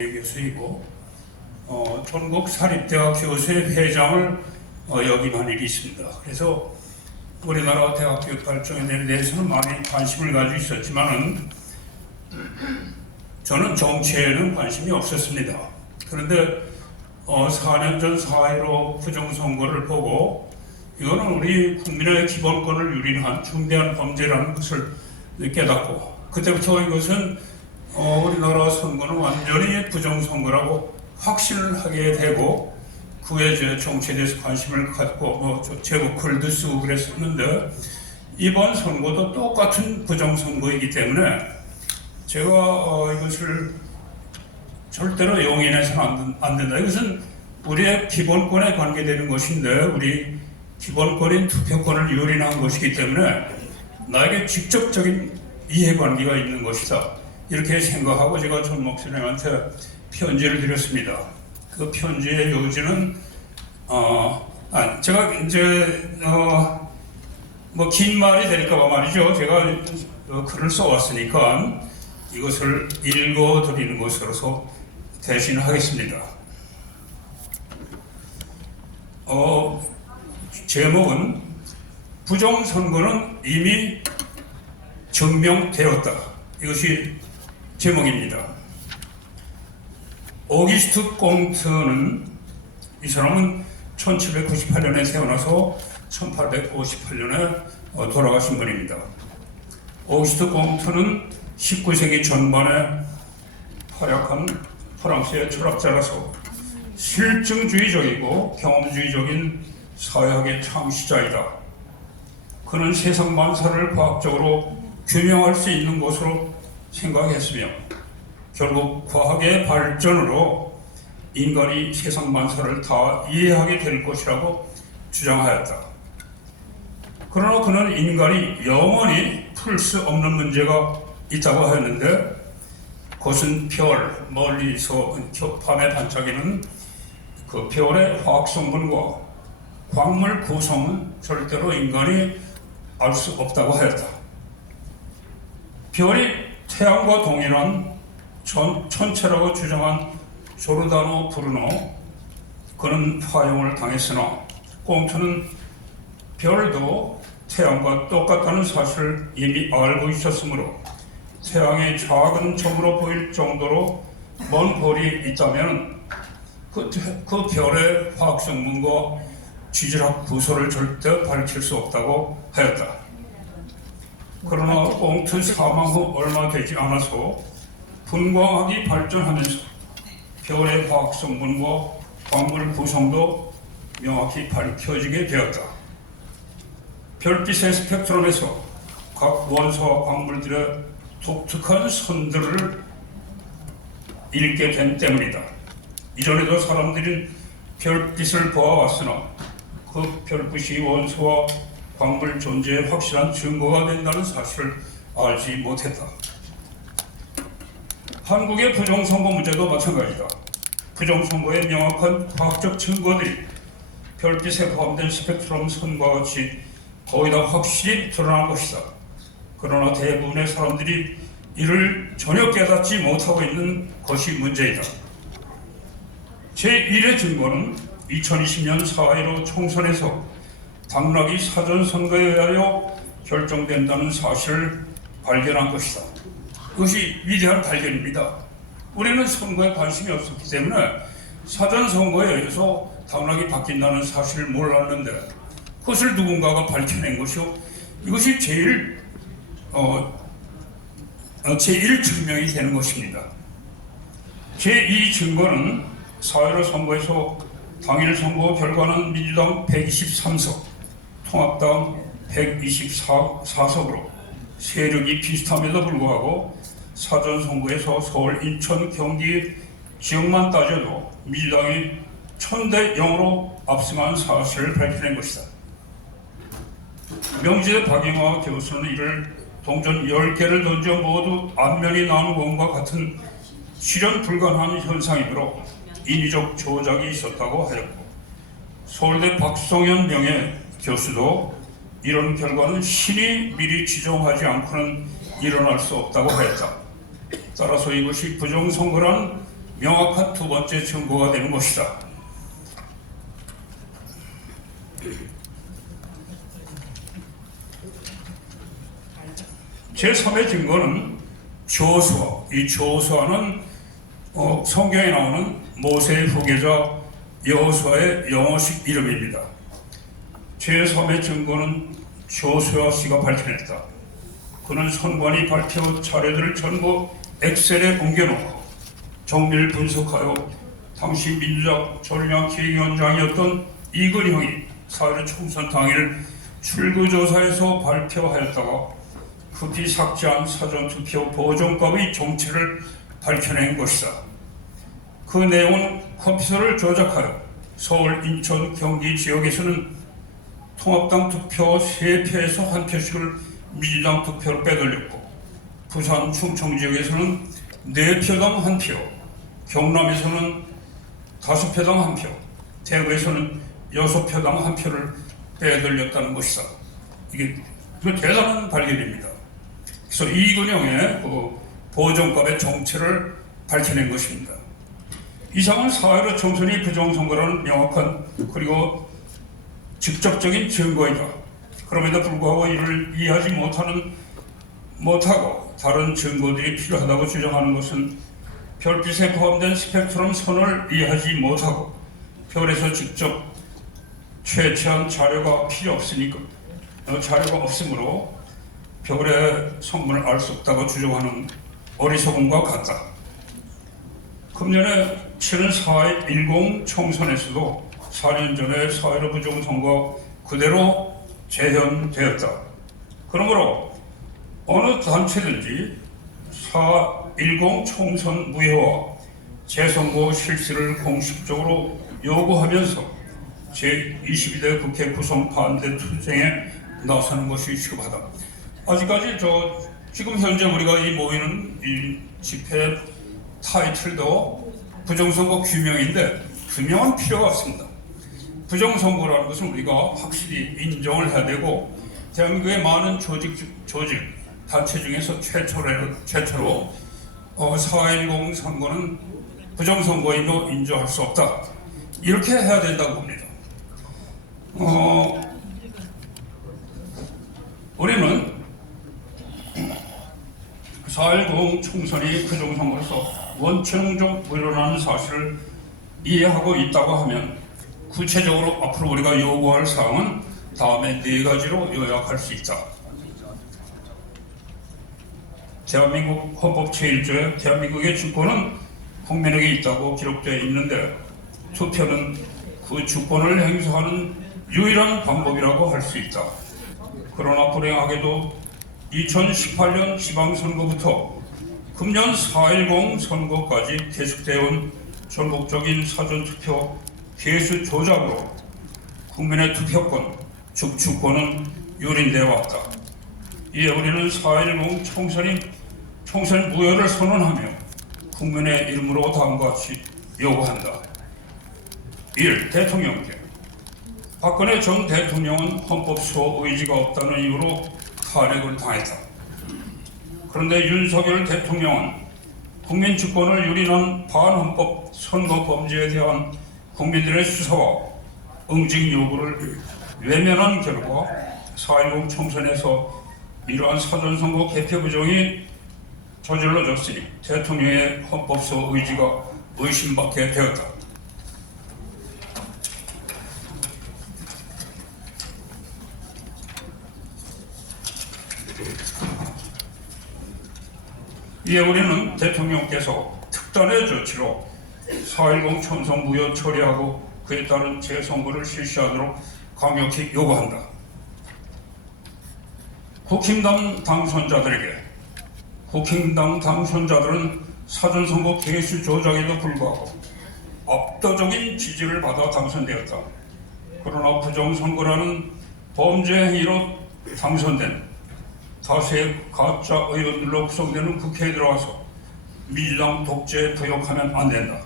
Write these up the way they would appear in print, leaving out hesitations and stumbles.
교수이고 전국 사립대학 교수회 회장을 역임한 일이 있습니다. 그래서 우리나라 대학교 발전에 대해서는 많이 관심을 가지고 있었지만은 저는 정치에는 관심이 없었습니다. 그런데 4년 전 4.15 부정선거를 보고 이거는 우리 국민의 기본권을 유린한 중대한 범죄라는 것을 깨닫고, 그때부터 이것은 우리나라 선거는 완전히 부정선거라고 확신을 하게 되고, 그에 정치에 대해서 관심을 갖고 제목 글도 쓰고 그랬었는데, 이번 선거도 똑같은 부정선거이기 때문에 제가 이것을 절대로 용인해서는 안 된다. 이것은 우리의 기본권에 관계되는 것인데, 우리 기본권인 투표권을 유린한 것이기 때문에 나에게 직접적인 이해관계가 있는 것이다, 이렇게 생각하고 제가 전 목사님한테 편지를 드렸습니다. 그 편지의 요지는 제가 이제 긴 말이 될까봐 말이죠. 제가 글을 써왔으니까 이것을 읽어드리는 것으로서 대신하겠습니다. 제목은 부정선거는 이미 증명되었다. 이것이 제목입니다. 오기스트 꽁트는, 이 사람은 1798년에 태어나서 1858년에 돌아가신 분입니다. 오기스트 꽁트는 19세기 전반에 활약한 프랑스의 철학자라서 실증주의적이고 경험주의적인 사회학의 창시자이다. 그는 세상 만사를 과학적으로 규명할 수 있는 것으로 생각했으며, 결국 과학의 발전으로 인간이 세상 만사를 다 이해하게 될 것이라고 주장하였다. 그러나 그는 인간이 영원히 풀 수 없는 문제가 있다고 하였는데, 그것은 별, 멀리서 밤에 반짝이는 그 별의 화학 성분과 광물 구성은 절대로 인간이 알 수 없다고 하였다. 별이 태양과 동일한 천체라고 주장한 조르다노 브루노, 그는 화형을 당했으나 꽁트는 별도 태양과 똑같다는 사실을 이미 알고 있었으므로 태양이 작은 점으로 보일 정도로 먼 별이 있다면 그 별의 화학성분과 지질학 구조를 절대 밝힐 수 없다고 하였다. 그러나 꽁트 사망 후 얼마 되지 않아서 분광학이 발전하면서 별의 화학성분과 광물 구성도 명확히 밝혀지게 되었다. 별빛의 스펙트럼에서 각 원소와 광물들의 독특한 선들을 읽게 된 때문이다. 이전에도 사람들은 별빛을 보아왔으나 그 별빛이 원소와 광물 존재의 확실한 증거가 된다는 사실을 알지 못했다. 한국의 부정선거 문제도 마찬가지다. 부정선거의 명확한 과학적 증거들이 별빛에 포함된 스펙트럼 선과 같이 거의 다 확실히 드러난 것이다. 그러나 대부분의 사람들이 이를 전혀 깨닫지 못하고 있는 것이 문제이다. 제1의 증거는 2020년 4.15 총선에서 당락이 사전선거에 의하여 결정된다는 사실을 발견한 것이다. 그것이 위대한 발견입니다. 우리는 선거에 관심이 없었기 때문에 사전선거에 의해서 당락이 바뀐다는 사실을 몰랐는데, 그것을 누군가가 밝혀낸 것이요, 이것이 제일 증명이 되는 것입니다. 제2 증거는 4.15 선거에서 당일 선거 결과는 민주당 123석, 통합당 124석으로 세력이 비슷함에도 불구하고 사전선거에서 서울, 인천, 경기 지역만 따져도 민주당이 1000대 0으로 압승한 사실을 밝혀낸 것이다. 명지대 박영화 교수는 이를 동전 10개를 던져 모두 앞면이 나오는 것과 같은 실현 불가능한 현상이므로 인위적 조작이 있었다고 하였고, 서울대 박성현 명예 교수도 이런 결과는 신이 미리 지정하지 않고는 일어날 수 없다고 하였다. 따라서 이것이 부정선거란 명확한 두 번째 증거가 되는 것이다. 제3의 증거는 조수아. 이 조수아는 성경에 나오는 모세의 후계자 여호수아의 영어식 이름입니다. 제3의 증거는 조수아 씨가 밝혀냈다. 그는 선관위 발표 자료들을 전부 엑셀에 옮겨놓고 정밀 분석하여 당시 민주당 전략기획위원장이었던 이근형이 4.15 총선 당일 출구조사에서 발표하였다가 급히 삭제한 사전투표 보정법의 정체를 밝혀낸 것이다. 그 내용은 컴퓨터를 조작하여 서울, 인천, 경기 지역에서는 통합당 투표 3표에서 1표씩을 민주당 투표로 빼돌렸고, 부산, 충청 지역에서는 4표당 1표, 경남에서는 5표당 1표, 대구에서는 6표당 1표를 빼돌렸다는 것이다. 이게 대단한 발견입니다. 그래서 이근영의 보정법의 정체를 밝혀낸 것입니다. 이상은 4.15 총선이 부정선거라는 명확한 그리고 직접적인 증거이다. 그럼에도 불구하고 이를 이해하지 못하고 다른 증거들이 필요하다고 주장하는 것은 별빛에 포함된 스펙트럼 선을 이해하지 못하고 별에서 직접 채취한 자료가 필요 없으니까 자료가 없으므로 별의 성분을 알 수 없다고 주장하는 어리석음과 같다. 금년에 치른 4.10 총선에서도 4년 전에 4.15 부정선거 그대로 재현되었다. 그러므로 어느 단체든지 4.10 총선 무효와 재선거 실시를 공식적으로 요구하면서 제22대 국회 구성 반대 투쟁에 나서는 것이 시급하다. 아직까지 지금 현재 우리가 이 모이는 이 집회 타이틀도 부정선거 규명인데 규명은 필요가 없습니다. 부정선거라는 것은 우리가 확실히 인정을 해야 되고 대한민국의 많은 조직 단체 중에서 최초로 4.10 선거는 부정선거임으로 인정할 수 없다. 이렇게 해야 된다고 봅니다. 우리는 4.10 총선이 부정선거로서 원천적 무효라는 사실을 이해하고 있다고 하면 구체적으로 앞으로 우리가 요구할 사항은 다음에 4가지로 요약할 수 있다. 대한민국 헌법 제1조에 대한민국의 주권은 국민에게 있다고 기록되어 있는데 투표는 그 주권을 행사하는 유일한 방법이라고 할 수 있다. 그러나 불행하게도 2018년 지방선거부터 금년 4.10 선거까지 계속되어 온 전국적인 사전투표 개수 조작으로 국민의 투표권, 즉 주권은 유린되어 왔다. 이에 우리는 4.10 총선 무효를 선언하며 국민의 이름으로 다음과 같이 요구한다. 1. 대통령께 박근혜 전 대통령은 헌법소 의지가 없다는 이유로 탄핵을 당했다. 그런데 윤석열 대통령은 국민 주권을 유린한 반헌법 선거 범죄에 대한 국민들의 수사와 응징 요구를 외면한 결과 4.10 총선에서 이러한 사전선거 개표 부정이 저질러졌으니 대통령의 헌법소 의지가 의심받게 되었다. 이에 우리는 대통령께서 특단의 조치로 4.10 총선 무효 처리하고 그에 따른 재선거를 실시하도록 강력히 요구한다. 국힘당 당선자들은 사전선거 개수 조작에도 불구하고 압도적인 지지를 받아 당선되었다. 그러나 부정선거라는 범죄 행위로 당선된 다수의 가짜 의원들로 구성되는 국회에 들어와서 민주당 독재 부역하면 안 된다.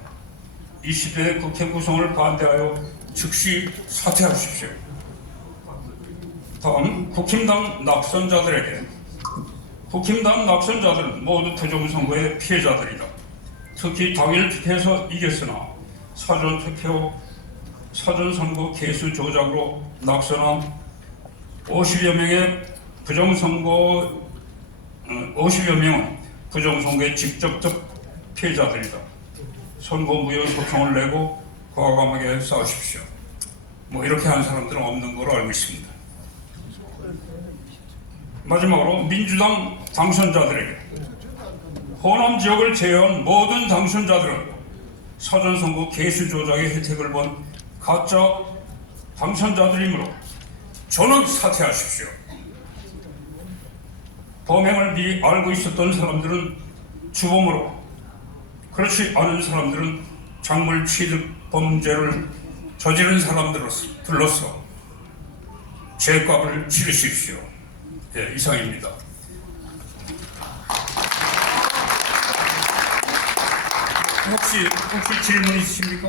20대 국회 구성을 반대하여 즉시 사퇴하십시오. 다음, 국힘당 낙선자들은 모두 부정선거의 피해자들이다. 특히 당일 투표에서 이겼으나 사전 투표, 사전 선거 개수 조작으로 낙선한 50여 명의 부정선거 50여 명은 부정선거의 직접적 피해자들이다. 선거 무효 소송을 내고 과감하게 싸우십시오. 뭐 이렇게 한 사람들은 없는 걸로 알고 있습니다. 마지막으로 민주당 당선자들에게 호남 지역을 제외한 모든 당선자들은 사전선거 개수 조작의 혜택을 본 가짜 당선자들이므로 전원 사퇴하십시오. 범행을 미리 알고 있었던 사람들은 주범으로, 그렇지 않은 사람들은 작물 취득 범죄를 저지른 사람들로서 죄값을 치르십시오. 예, 이상입니다. 혹시 질문 있으십니까?